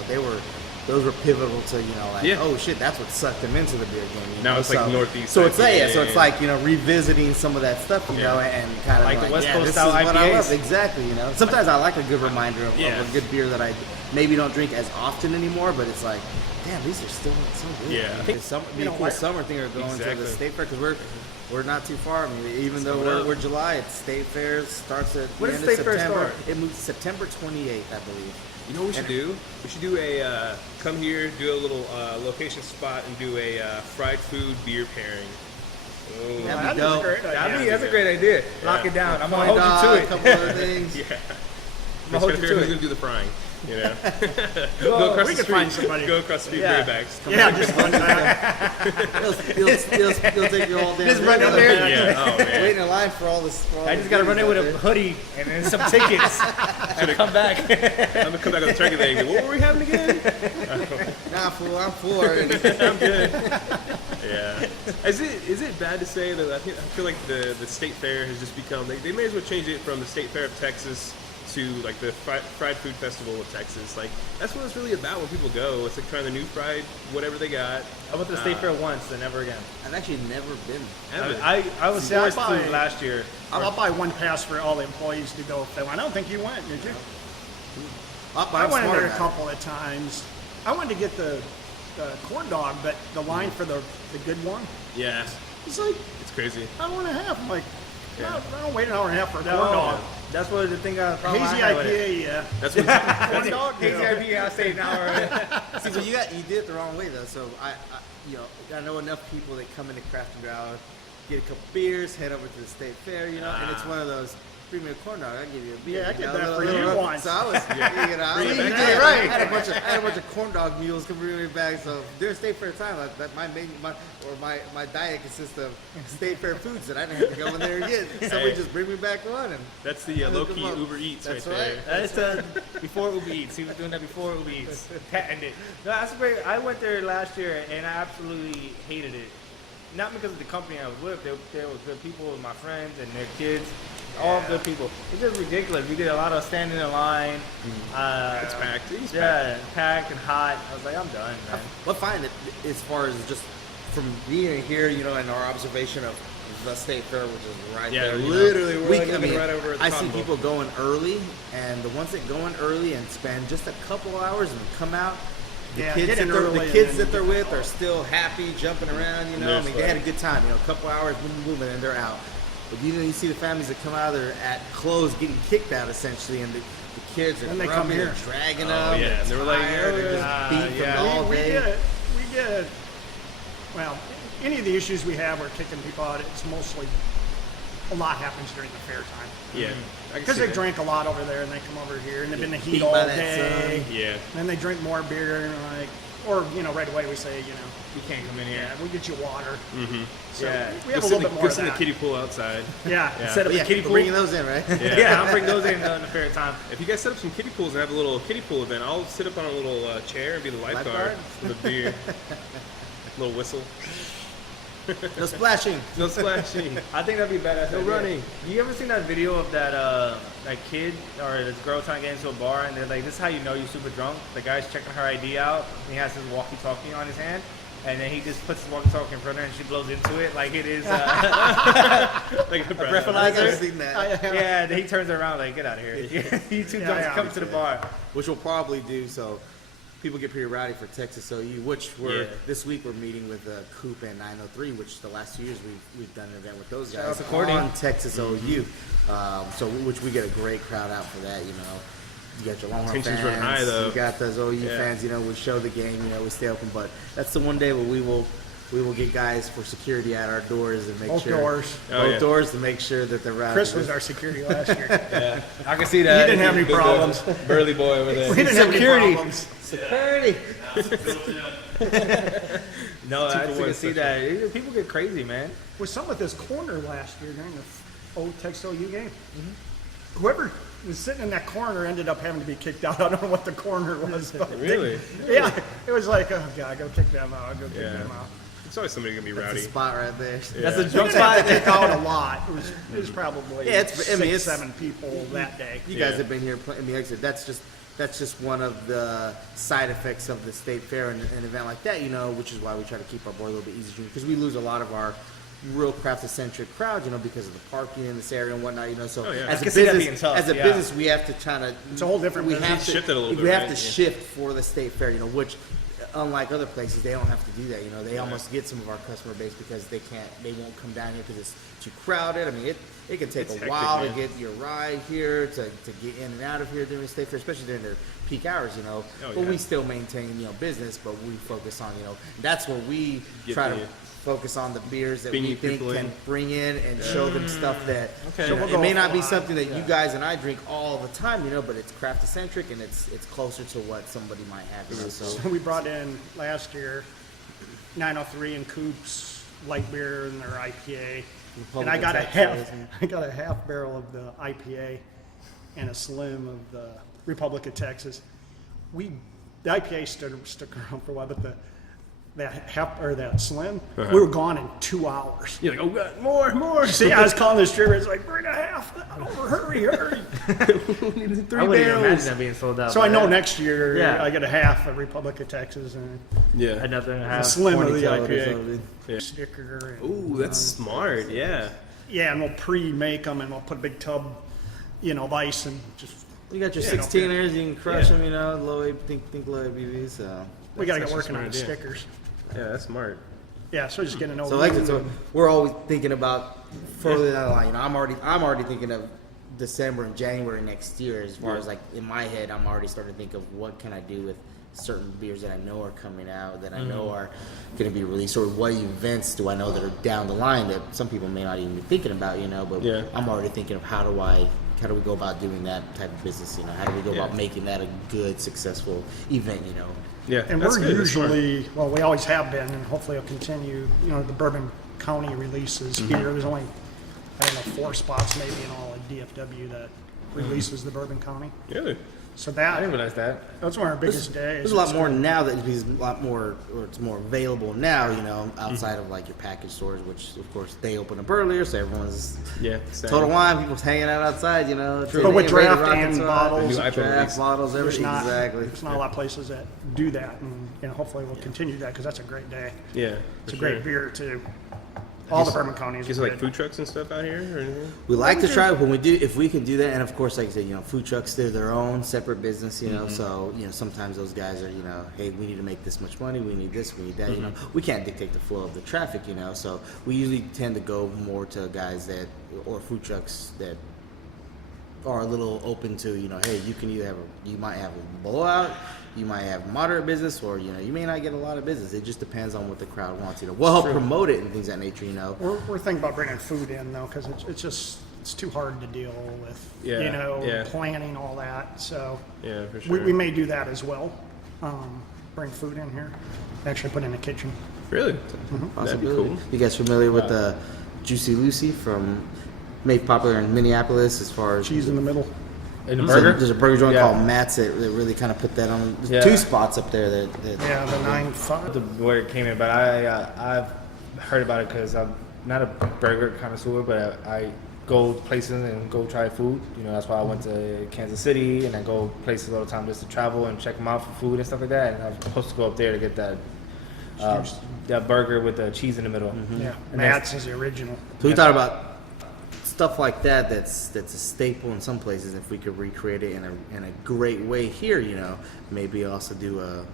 those were pivotal to, you know, like, Yeah. oh shit, that's what sucked them into the beer game. You Now know? it's like Northeast So it's IPA, so it's yeah. like, you know, revisiting some of that stuff, you know, and kind of Like the West yeah, Coast this style is what I IPAs. love. Exactly, you know. Sometimes I like a good reminder of Yeah. a good beer that I maybe don't drink as often anymore, but it's like, damn, these are still so good. Yeah. I think summer, be a cool summer thing or going to Exactly. the state fair because we're not too far. I mean, even though we're July, it's state fair starts at When the does end state of fair September. start? It moves September 28th, I believe. You know what we should do? We should do a come here, do a little location spot, and do a fried food beer pairing. Oh. That'd that be is a dope. great idea. That's a great idea. Lock it down. I'm gonna Corn hold dog, you a to it. couple other things. Yeah. I'm We're gonna hold trying to you figure out to who's it. gonna do the frying. You know. Well, Go across we the could street. find somebody. Go across the street, Yeah. beer bags. Yeah, just run back. It'll take you all day. Just run up there. Yeah. Oh man. Waiting in line for all this. For all I this just gotta run in goodies with out a hoodie and then some tickets and come back. I'm gonna come back on the turkey leg. What were we having again? there. Nah, fool, I'm full already. I'm good. Yeah. Is it bad to say that I feel like the state fair has just become they may as well change it from the state fair of Texas to like the fried food festival of Texas. Like that's what it's really about when people go. It's like trying the new fried whatever they got. I went to the state fair once and never again. I've actually never been. Ever. I was See, I forced buy- to last year. I'll buy one pass for all the employees to go if they want. I don't think you went, did you? I I'm went in smart there a about it. couple of times. I wanted to get the corn dog, but the line for the good one, Yeah, it's like it's crazy. hour and a half. I'm like, no, I don't wait an hour and a half for a corn No, dog. that's what the thing. Problem Hazy I had with it. IPA, yeah. That's what. Corn dog, Hazy yeah. IPA, I stayed an hour. See, but you did it the wrong way though. So I know enough people that come into Craft and Growl, get a couple beers, head over to the state fair, and it's one of those. Bring me a corn dog. I'll give you a beer. Yeah, I you did know, that little- for little- you once. So I was, I was You did I right. had a bunch of corn dog mules come bring me back. So during state fair time, my diet consists of state fair foods that I didn't have to go in there and get. Somebody just bring me back one, and That's the I low look key them up. Uber Eats That's right there. right. That is done before Uber Eats. He was doing that before Uber Eats. Patented it. No, that's great. I went there last year and I absolutely hated it. Not because of the company I was with. There were good people, my friends and their kids. All good people. It's just ridiculous. We did a lot of standing in line. It's packed. It's Yeah, packed and hot. I was like, I'm done, man. I find that as far as just from being here, and our observation of the state fair, which is right Yeah, there, literally, we're like looking right over at the I see Cotton Bowl. people going early, and the ones that go in early and spend just a couple hours and come out. The Yeah, kids, get in that, early the and kids then that they're with are still happy, jumping around. They're I mean, they had a good time. A couple hours, boom, boom, boom, and then they're out. But you see the families that come out there at close, getting kicked out essentially, and the kids are Then they come grumpy, here. they're dragging Oh, them. yeah, and they were like, tired, they're just beat from all We day. get it. We get it. Well, any of the issues we have, we're kicking people out. It's mostly a lot happens during the fair time. Yeah, I can Because see they that. drank a lot over there and they come over here and they've been in the heat Beat all by that day. sun. Yeah. Then they drink more beer and or right away we say, You can't come in here. yeah, we'll get you water. So Yeah. we have Go a sit little in bit the, more go of sit in the that. kiddie pool outside. Yeah. Yeah. Set up Yeah, a kiddie pool. bringing those in, right? Yeah, I'll bring those in the fair time. If you guys set up some kiddie pools and have a little kiddie pool event, I'll sit up on a little chair and be the lifeguard Lifeguard? with a beer, little whistle, No splashing. no splashing. I think that'd be badass. No idea. running. You ever seen that video of that kid or this girl trying to get into a bar and they're like, "This is how you know you're super drunk." The guy's checking her ID out and he has his walkie-talkie on his hand, and then he just puts his walkie-talkie in front of her and she blows into it like it is. Like a I think I've seen that. Yeah, then he turns around like, "Get out of here! You too drunk to come to the bar." Which we'll probably do so. People get pretty rowdy for Texas OU, which this week we're meeting with Coop and 903, which the last 2 years we've done an event with those out guys to Courtney. on Texas OU. Which we get a great crowd out for that. You got your Longhorn Tensions fans, run high, though. you got those OU Yeah. fans. We show the game. We stay open, but that's the one day where we will get guys for security at our doors and make Both sure doors. Oh, both yeah. doors to make sure that they're rowdy. Chris was our security last year. I can see He that. didn't have any problems. Burly boy over there. We didn't have any Security. problems. security. No, I for can one see that. People get crazy, man. With some of this corner last year during the old Texas OU game, whoever was sitting in that corner ended up having to be kicked out. I don't know what the corner was. But Really? yeah, it was like, oh god, go kick them out. Go kick Yeah. them out. It's always somebody gonna be That's rowdy. a spot right there. That's a We drunk didn't have spot. to kick out a lot. It was probably Yeah, it's- 7 people that day. You guys Yeah. have been here. Like I said, that's just one of the side effects of the state fair and an event like that. Which is why we try to keep our board a little bit easier because we lose a lot of our real craft-centric crowd. Because of the parking in this area and whatnot. So Oh, yeah. as I a can see that business, being tough, as a yeah. business, we have to try to. It's a whole different We business. have to Shift it a little bit, We have right? to Yeah. shift for the state fair. Which. Unlike other places, they don't have to do that. They almost get some of our customer base because they won't come down here because it's too crowded. I mean, it can take It's a hectic, while man. to get your ride here, to get in and out of here during the state fair, especially during their peak hours, Oh, But yeah. we still maintain, business, but we focus on, that's where we Get try the- to focus on the beers that Bringing we think people can in. bring in and show them stuff that Okay. So we'll it go may off not a be lot. something that you guys and I drink all the time, but it's craft eccentric and it's closer to what somebody might have. So So we brought in last year 903 and Coop's light beer and their IPA. And I got a half barrel of the IPA and a slim of the Republic of Texas. The IPA stuck around for a while, but that slim, we were gone in 2 hours. You're like, oh god, more. See, I was calling the distributors like, bring a half, over, hurry. we need 3 I wouldn't even imagine barrels. that being sold out. So I know next year Yeah. I get a half of Republic of Texas and Yeah. another a half. slim of the Ponytail or IPA something. Yeah. sticker. And, Ooh, that's smart. Yeah. yeah, and we'll pre-make them and we'll put a big tub, of ice and just You got your Yeah, 16ers, you can crush Yeah. them, low think low ABV. So we got to That's get actually working on the smart idea. stickers. Yeah, that's smart. Yeah, so just getting to know. So like you so and- we're always thinking about further down the line. I'm already thinking of December and January next year. As far Yeah. as like in my head, I'm already starting to think of what can I do with certain beers that I know are coming out, that I know are going to be released, or what events do I know that are down the line that some people may not even be thinking about. But Yeah. I'm already thinking of how do we go about doing that type of business? How do we go Yeah. about making that a good, successful event? Yeah. And that's we're good. That's smart. usually, well, we always have been, and hopefully it'll continue. The Bourbon County releases Mm-hmm. here. There's only, 4 spots maybe in all of DFW that releases the Bourbon County. Really? So I didn't that realize that. that's one of our biggest days. There's a lot It's more good. now that because a lot more, or it's more available now. Outside of like your package stores, which of course they open up earlier, so everyone's Yeah. same. Total Wine. People's hanging out outside. But with draft and bottles, The new iPhone draft release. bottles, There's everything not, exactly. there's not a lot of places that do that, and hopefully we'll continue that because that's a great day. Yeah. It's for a great sure. beer too. All the Bourbon counties. Is are it like good. food trucks and stuff out here or anything? We like to try when we do, if we can do that, and of course, like I said, food trucks, they're their own separate business, So sometimes those guys are, hey, we need to make this much money, we need this, we need that, We can't dictate the flow of the traffic, So we usually tend to go more to guys that or food trucks that are a little open to, hey, you can either you might have a blowout, you might have moderate business, or you may not get a lot of business. It just depends on what the crowd wants. We'll help promote it and things of that nature. We're thinking about bringing food in though because it's too hard to deal with. Yeah, yeah. Planning all that. So Yeah, for sure. we may do that as well. Bring food in here. Actually, put in the kitchen. Really? That'd be Possibility. cool. You guys familiar with Juicy Lucy from made popular in Minneapolis as far as Cheese in the middle. In the So burger? there's a burger joint Yeah. called Matt's that really kind of put that on. There's Yeah. 2 spots up there that Yeah, the 9.5. Where it came in, but I've heard about it because I'm not a burger connoisseur, but I go places and go try food. That's why I went to Kansas City, and I go places all the time just to travel and check them out for food and stuff like that. And I'm supposed to go up there to get that burger with the cheese in the middle. Yeah, And Matt's is the original. So we thought about stuff like that. That's a staple in some places. If we could recreate it in a great way here, maybe also do a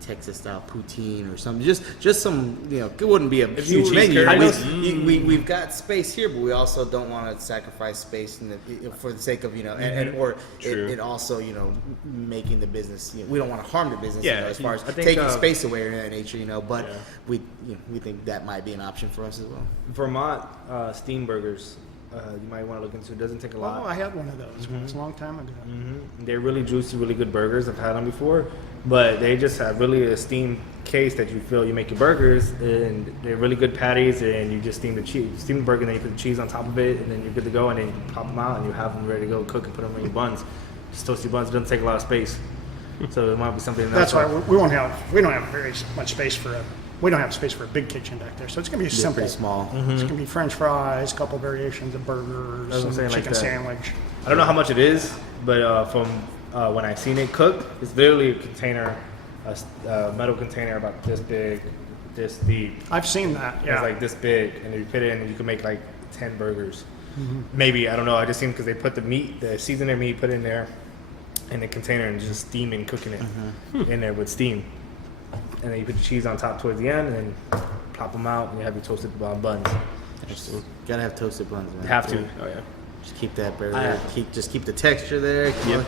Texas style poutine or something. Just some it wouldn't be a huge cheese menu. curds. We've got space here, but we also don't want to sacrifice space for the sake of or True. it also making the business. We don't want to harm the business. Yeah, As far as I think, taking space away or that nature. But Yeah. we think that might be an option for us as well. Vermont steam burgers, you might want to look into. It doesn't take a lot. Oh, I had one of those once a long time ago. They're really juicy, really good burgers. I've had them before, but they just have really a steam case that you make your burgers, and they're really good patties. And you just steam the the burger, and then you put the cheese on top of it, and then you're good to go. And then you pop them out, and you have them ready to go cook and put them in your buns. Just toast your buns. It doesn't take a lot of space, so it might be something. That's else. why we don't have very much space for we don't have space for a big kitchen back there. So it's gonna be Yeah, simple. pretty small. It's gonna be French fries, a couple variations of burgers, That's what I'm some saying, like chicken that. sandwich. I don't know how much it is, but from when I seen it cooked, it's literally a container, a metal container about this big, this deep. I've seen that. Yeah. It's like this big, and you put it in, and you can make like 10 burgers. Maybe, I don't know. I just seen because they put the meat, the seasoned meat, put it in there in the container and just steaming, cooking it in there with steam. And then you put the cheese on top towards the end, and then plop them out, and you have your toasted buns. Gotta have toasted buns, man. You have to. Oh yeah. Just keep that barrier. Keep the texture there. Yeah.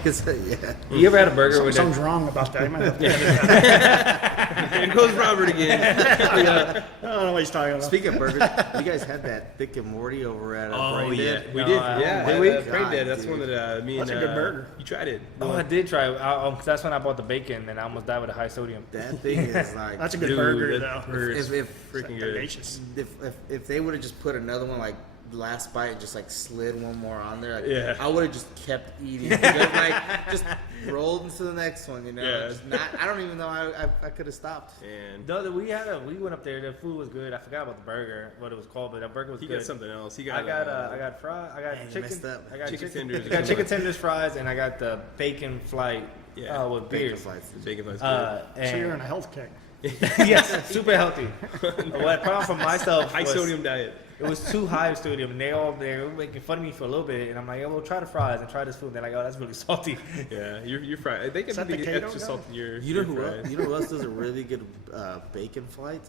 You ever had a burger with Something's that? wrong about that. I might have to edit that. There goes Robert again. I don't know what he's talking about. Speaking of burgers, you guys had that Thick and Morty over at Brain Dead? we No, did. I- Yeah, oh did my we? God, Brain Dead. That's dude. one that me and That's a good burger. You tried it. Oh, I did try. Cause that's when I bought the bacon, and I almost died with a high sodium. That thing is like. That's a good Dude, burger that though. burger is If freaking good. Delicious. if they would have just put another one like last bite and just like slid one more on there, like, Yeah. I would have just kept eating. Like just rolled into the next one, you know. Yeah. Just not, I don't even know I could have stopped. And No, we went up there. The food was good. I forgot about the burger, what it was called, but that burger was he good. got something else. He I got got fries. I got Man, you chicken. messed up. I got Chicken chicken tenders or I got something. chicken tenders, fries, and I got the bacon flight. Yeah. With Bacon beers. flights. bacon flies. And So you're in a health kick. yes, super healthy. What problem for myself? high was, sodium diet. It was too high of sodium, and they were making fun of me for a little bit, and I'm like, "Yeah, well, try the fries and try this food." And they're like, "Oh, that's really salty." Yeah, you're fried. They can that be the Kato extra guy? salt in your. You know your who fries. else? You know who else does a really good bacon flight?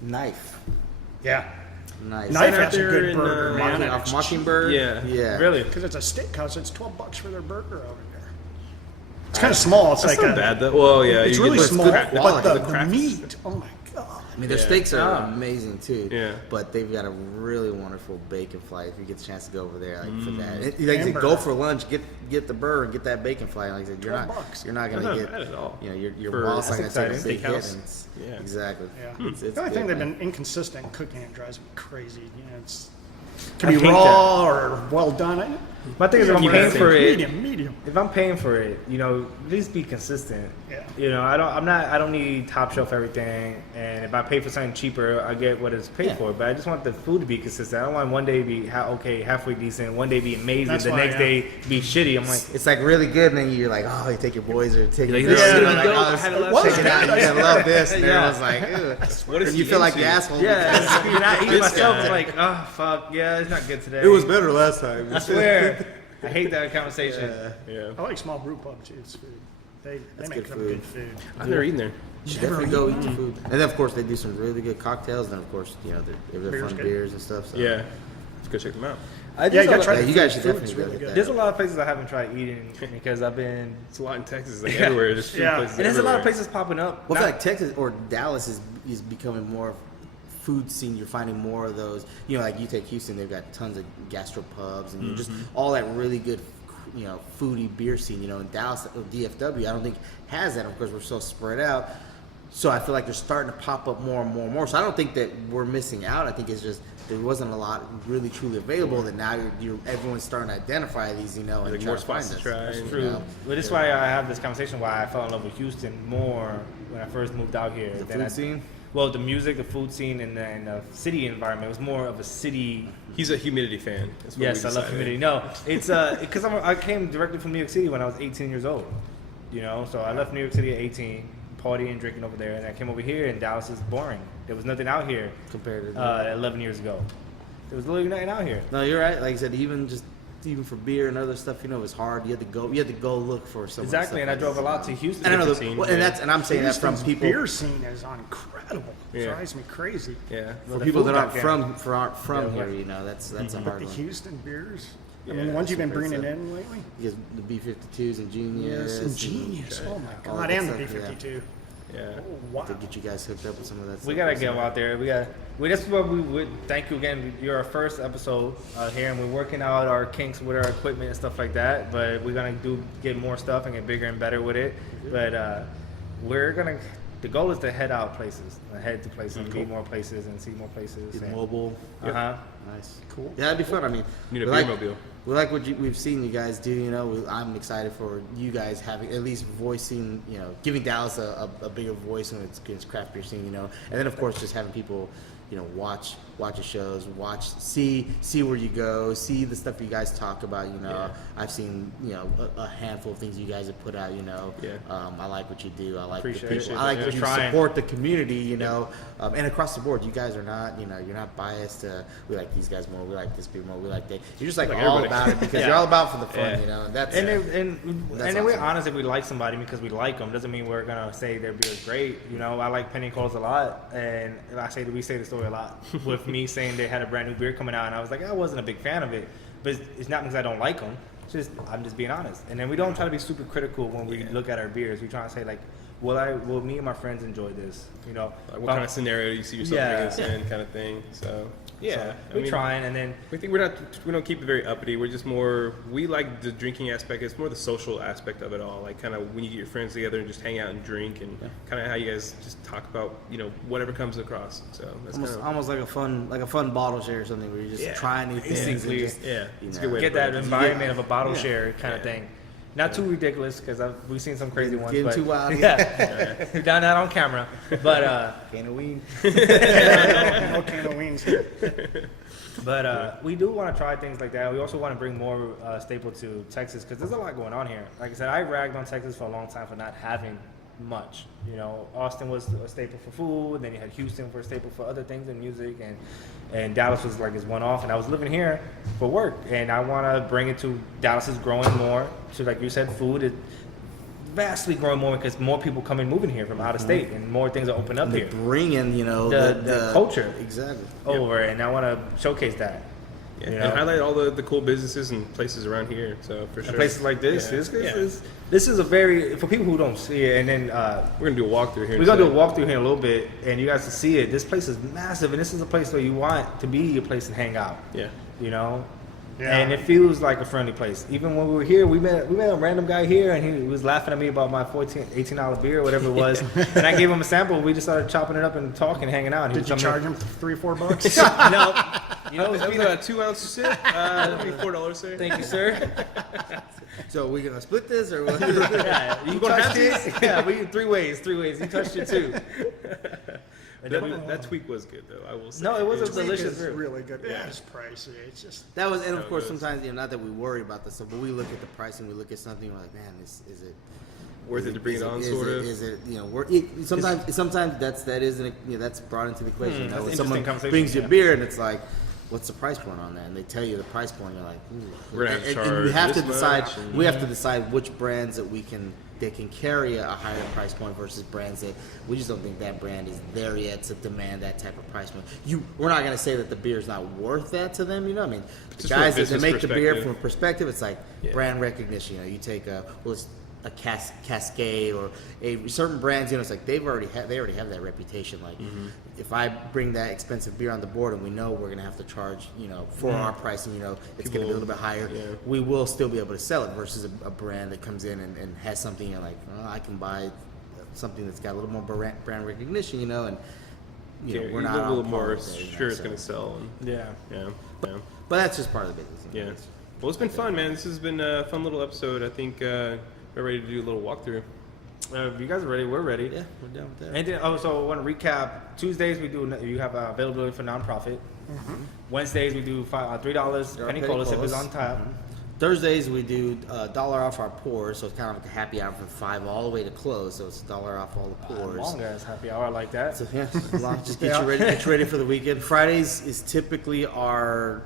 Knife. Yeah. Nice. Knife out has a there good in, burger, man. Mocking, and off it's Mockingbird. Yeah. Yeah. Really? Because it's a steakhouse, it's $12 for their burger over there. It's kind of small. It's That's like not bad though. Well, yeah, It's you really get small, the crack- but the the cracks. meat, oh my god. I mean, their Yeah. steaks are Ah. amazing too. Yeah. But they've got a really wonderful bacon flight. If you get the chance to go over there, like for that, Mm. like I said, go Hamburger. for lunch, get the burger, and get that bacon flight. Like I said, you're not $12. you're not That's gonna not get bad at all. you know your For- boss That's not gonna take a exciting. big hit. Steakhouse. And it's, Yeah. exactly. Yeah. It's The only thing good, they've man. been inconsistent in cooking, it drives me crazy. You know, it's I can be hate raw or well done. My thing is, if I'm Keep paying it for it, Medium. if I'm paying for it, you know, at least be consistent. Yeah. You know, I don't need top shelf everything. And if I pay for something cheaper, I get what it's paid Yeah. for. But I just want the food to be consistent. I don't want one day to be halfway decent, one day be amazing, That's the why, next yeah. day be shitty. I'm like, It's like really good, and then you're like, oh, you take your boys or take your Like, girls, this is you know, really like, dope. oh, I had a lot of What? check it out, you're gonna love this, and Yeah. everyone's like, ew. What is And you he feel like into? the asshole. yeah, and I eat This myself. guy. I'm like, oh fuck, yeah, it's not good today. It was better last time. I swear, I hate that conversation. Yeah. I like small brew pub too. It's food. They That's make good some food. good food. I've never eaten there. You should definitely go eat the food. And then, of course, they do some really good cocktails. And, of course, you know, they're Beer's fun good. beers and stuff. So. Yeah. Let's go check them out. I Yeah, just you gotta try Yeah, the you food. guys should Food's definitely really go good. get There's a lot of places I haven't tried eating because I've been, It's a lot in Texas, like everywhere. There's food Yeah. places and there's a lot of everywhere. places popping up. Well, I Not- feel like Texas or Dallas is becoming more food scene. You're finding more of those. You know, like you take Houston, they've got tons of gastropubs and just all that really good, you know, foodie beer scene. You know, in Dallas, DFW, I don't think has that. Of course, we're so spread out. So I feel like they're starting to pop up more and more and more. So I don't think that we're missing out. I think it's just there wasn't a lot really truly available. That now you're everyone's starting to identify these. You know, and Like try more to find spots to this. try. That's You true. know? But this is why I have this conversation why I fell in love with Houston more when I first moved out here. The than food I- scene? Well, the music, the food scene, and the city environment. It was more of a city. He's a humidity fan. That's what Yes, we I love decided. humidity. No, it's because I came directly from New York City when I was 18 years old. You know, so I left New York City at 18, partying, drinking over there, and I came over here, and Dallas is boring. There was nothing out here Compared to 11 years ago. There was literally nothing out here. No, you're right. Like I said, even for beer and other stuff, you know, it's hard. You have to go look for some. Exactly, and I drove a lot to Houston. And I know different scene, well, and yeah. I'm saying that from Houston's people beer scene is incredible. It Yeah. drives me crazy. Yeah. for the people food that aren't back aren't from Yeah, here. right. You know, that's a But hard the one. Houston beers, I Yeah, mean, the ones you've been super bringing good. in lately. Because the B52s and Genius. and Genius. Oh my all god, that and the stuff, yeah. B52. Yeah. Oh wow. To get you guys hooked up with some of that. We stuff. gotta get out there. This is what we would thank you again. You're our first episode here, and we're working out our kinks with our equipment and stuff like that. But we're gonna get more stuff and get bigger and better with it. But we're gonna. The goal is to head out places, head to places, and be more places, and see more places. Get and- mobile. Uh-huh. Nice. Cool. Yeah, that'd be fun. I mean, Need a we beer like, mobile. we like what we've seen you guys do. You know, I'm excited for you guys having at least voicing. You know, giving Dallas a bigger voice when it's craft beer scene. You know, and then of course just having people, you know, watch your shows, see where you go, see the stuff you guys talk about. You know, Yeah. I've seen a handful of things you guys have put out. You know, Yeah. I like what you do. I like Appreciate the it. people. I like Yeah. that you Trying. support the community. You know, and across the board, you guys are not. You know, you're not biased to we like these guys more, we like this people more, we like that. You're just like Like all everybody. about it because Yeah. you're all about for the fun. Yeah. You know, and that's And That's then we're awesome. honest if we like somebody because we like them doesn't mean we're gonna say their beer is great. You know, I like Penny Coles a lot, and we say the story a lot with me saying they had a brand new beer coming out, and I was like, I wasn't a big fan of it, but it's not because I don't like them. It's just I'm just being honest. And then we don't try to be super critical when we look at our beers. We try to say like, will me and my friends enjoy this? You know, Like what kind of scenario do you see yourself Yeah. bringing this in, kind of thing. So Yeah, So we're trying, and then we think we don't keep it very uppity. We're just more, we like the drinking aspect. It's more the social aspect of it all. Like kind of when you get your friends together and just hang out and drink, and kind of how you guys just talk about whatever comes across. So that's Almost like a fun bottle share or something where you just try new things and Basically, just it's a good way get to that put it. environment of a bottle Yeah. share kind of thing. Not too ridiculous because we've seen some crazy ones. Getting But too wild. Yeah, we've done that on camera. But Can of weed. No can of wings here. we do want to try things like that. We also want to bring more staple to Texas because there's a lot going on here. Like I said, I ragged on Texas for a long time for not having much. Austin was a staple for food, then you had Houston for a staple for other things in music, and Dallas was like this one-off. And I was living here for work, and I want to bring it to Dallas is growing more. So like you said, food is vastly growing more because more people moving here from out of state, and more things are opening up They here bring in, the culture Exactly. over, and I want to showcase that. Yeah, You and know? highlight all the cool businesses and places around here. So for sure, And places like this, Yeah. this is a very, for people who don't see it, and then We're gonna do a walkthrough here. we're gonna do a walkthrough here in a little bit, and you guys can see it. This place is massive, and this is a place where you want to be a place to hang out. Yeah. Yeah. And it feels like a friendly place. Even when we were here, we met a random guy here, and he was laughing at me about my $18 beer or whatever it was, and I gave him a sample. We just started chopping it up and talking, hanging out. And Did you charge him $3 or $4? No, it was That was a 2-ounce sip. That'd be $4, sir. Thank you, sir. So we gonna split this or what? Yeah, you gonna touched have it. Yeah, we three ways. You touched it too. And then That tweak was good though. I will say. No, it was a It's delicious beer. really good. Yeah, it's pricey. It's just That was, and of So course, good. sometimes not that we worry about this stuff, but we look at the pricing, we look at something, we're like, man, is it Worth it to bring it on, sort of. Is it sometimes that's brought into the equation. that's an When someone interesting conversation, brings you yeah. a beer and it's like, what's the price point on that? And they tell you the price point, you're like, ooh. We're gonna have to And we charge have to this decide. much, and- We have to decide which brands that they can carry a higher price point versus brands that we just don't think that brand is there yet to demand that type of price point. We're not going to say that the beer is not worth that to them. I mean, the Just from a guys that business make the beer perspective. from a perspective, it's like Yeah. brand recognition. You take a Cascade or a certain brands. It's like they already have that reputation. Like if I bring that expensive beer on the board and we know we're going to have to charge, for our pricing, it's going to be a little bit higher. Yeah. We will still be able to sell it versus a brand that comes in and has something you're like, I can buy something that's got a little more brand recognition, and Yeah, we're you're not a little on par more with it, sure it's so. gonna sell. And, Yeah. yeah. But that's just part of the business. Yeah. Well, it's been fun, man. This has been a fun little episode. I think we're ready to do a little walkthrough. If you guys are ready, we're ready. Yeah, we're done with that. And then, so I want to recap. Tuesdays you have availability for nonprofit. Wednesdays we do $3 penny Penny cola sippers colas. on tap. Thursdays we do $1 off our pours, so it's kind of like a happy hour from 5 all the way to close. So it's $1 off all the pours. Long ass happy hour like that. So yeah, just get you ready for the weekend. Fridays is typically our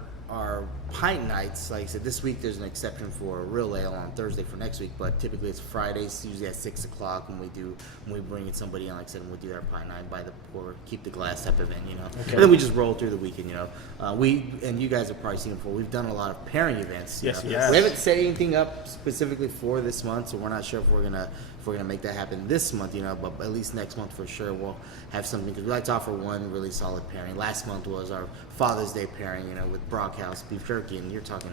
pint nights. Like I said, this week there's an exception for a real ale on Thursday for next week, but typically it's Fridays, usually at 6 o'clock when we bring in somebody in. Like I said, and we do our pint night by the pour, keep the glass type event, Okay. And then we just roll through the weekend, and you guys have probably seen it before. We've done a lot of pairing events. Yes, you we know. have. We haven't set anything up specifically for this month, so we're not sure if we're gonna make that happen this month, but at least next month for sure we'll have something, because we like to offer one really solid pairing. Last month was our Father's Day pairing, with Brockhouse beef jerky, and you're talking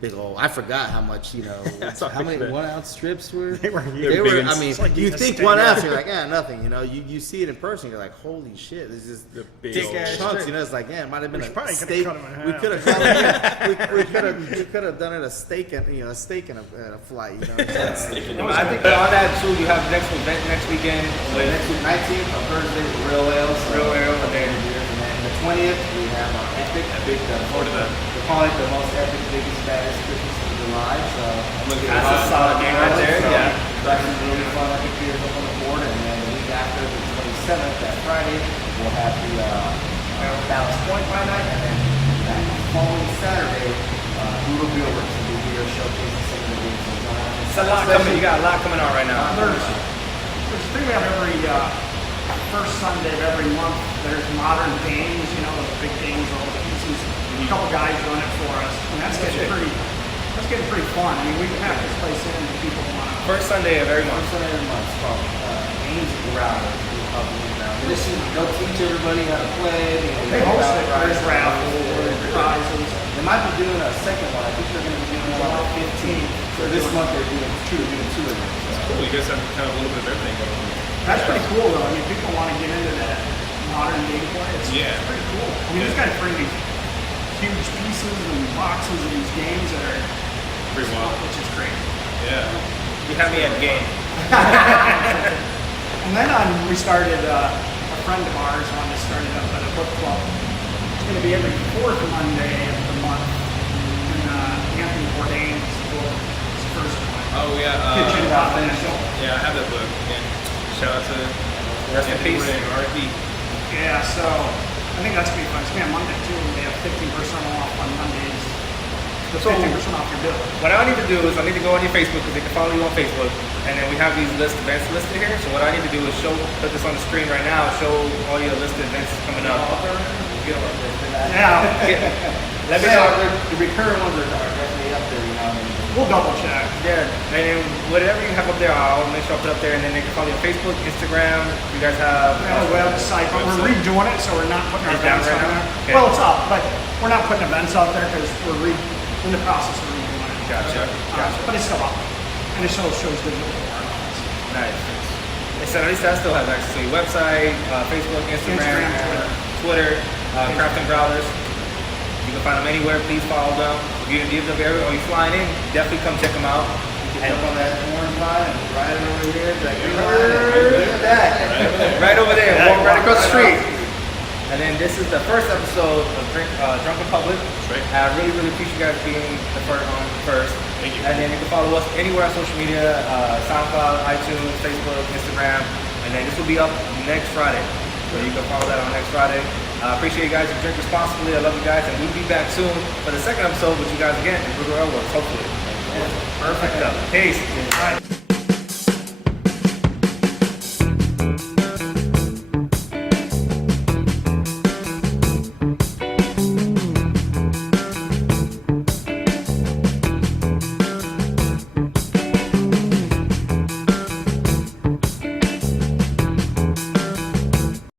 big old. I forgot how much, how many 1 ounce strips were. They were. big I mean, It's like you eating a think steak. 1 ounce, you're like, nothing. You see it in person, you're like, holy shit, this is The big thick old- ass chunks. It's like, it might have been We a probably could've steak. cut 'em in We half. could have done it. We could have done it a steak and a steak and a flight. I think on that too, you have next event next weekend with Next week, 19th on Thursday, Real Ale. Real Ale, and then And then the 20th, we have our epic, we call it the most epic, biggest, baddest Christmas of July. So That's a solid game right there, So, yeah. Got some really fun epic beers up on the board, and then the week after, the 27th, that Friday, we'll have the Ballast Point by night, and then that following Saturday, Brutal Beer Works will be here showcasing some of the beers. it's a lot coming. You got a lot coming on right now. there's a thing we have every first Sunday of every month. There's modern games, those big games, all the pieces. A couple guys run it for us, and that's getting pretty fun. I mean, we pack this place in, and people want to. First Sunday of every month. Sunday of the month, it's called Games of Growlers. I'll be in now. They'll teach everybody how to play. They host it, there's raffles, prizes. They might be doing a second one. I think they're going to be doing one on the 15th. So this month they're doing two of them. Cool. You guys have kind of a little bit of everything going on. That's pretty cool though. I mean, people want to get into that modern gameplay. It's pretty cool. I mean, these guys bring these huge pieces and boxes of these games that are Pretty wild. which is crazy. Yeah. You have me at game. And then we started, a friend of ours wanted to start it up at a book club. It's going to be every fourth Monday of the month. And Anthony Bourdain's book is the first one. Oh yeah. Kitchen Confidential. Yeah, I have that book. And shout out to Rest in peace. R.I.P. Yeah, so I think that's going to be fun. It's going to be on Monday too. They have 15% off on Mondays. So 15% off your bill. What I need to do is I need to go on your Facebook because they can follow you on Facebook, and then we have these events listed here. So what I need to do is put this on the screen right now, show all your listed events coming up. Yeah, Let me know. The recurring ones are definitely up there, you know. we'll double check. Yeah, and then whatever you have up there, I'll make sure I put up there, and then they can follow you on Facebook, Instagram. You guys have We have a website, but we're redoing it, so we're not putting our It's down events right on now? there. Okay. Well, it's up, but we're not putting events out there because we're in the process of redoing it. Gotcha. But it's still up. And it shows digital form. Nice. And so at least I still have access to your website, Facebook, Instagram, Instagram, Twitter, Crafting Growlers. You can find them anywhere. Please follow them. If you're in the DFW area or you're flying in, definitely come check them out. Jump on that orange line and ride it over here. That green line. Look at that. Right over there, walk right across the street. And then this is the first episode of Drunken Public. Right. I really, really appreciate you guys being the first. Thank you. And then you can follow us anywhere on social media, SoundCloud, iTunes, Facebook, Instagram. And then this will be up next Friday. So you can follow that on next Friday. I appreciate you guys. You drink responsibly. I love you guys. And we'll be back soon for the second episode with you guys again in Brutal Railroads, hopefully. Perfect. Peace. All right.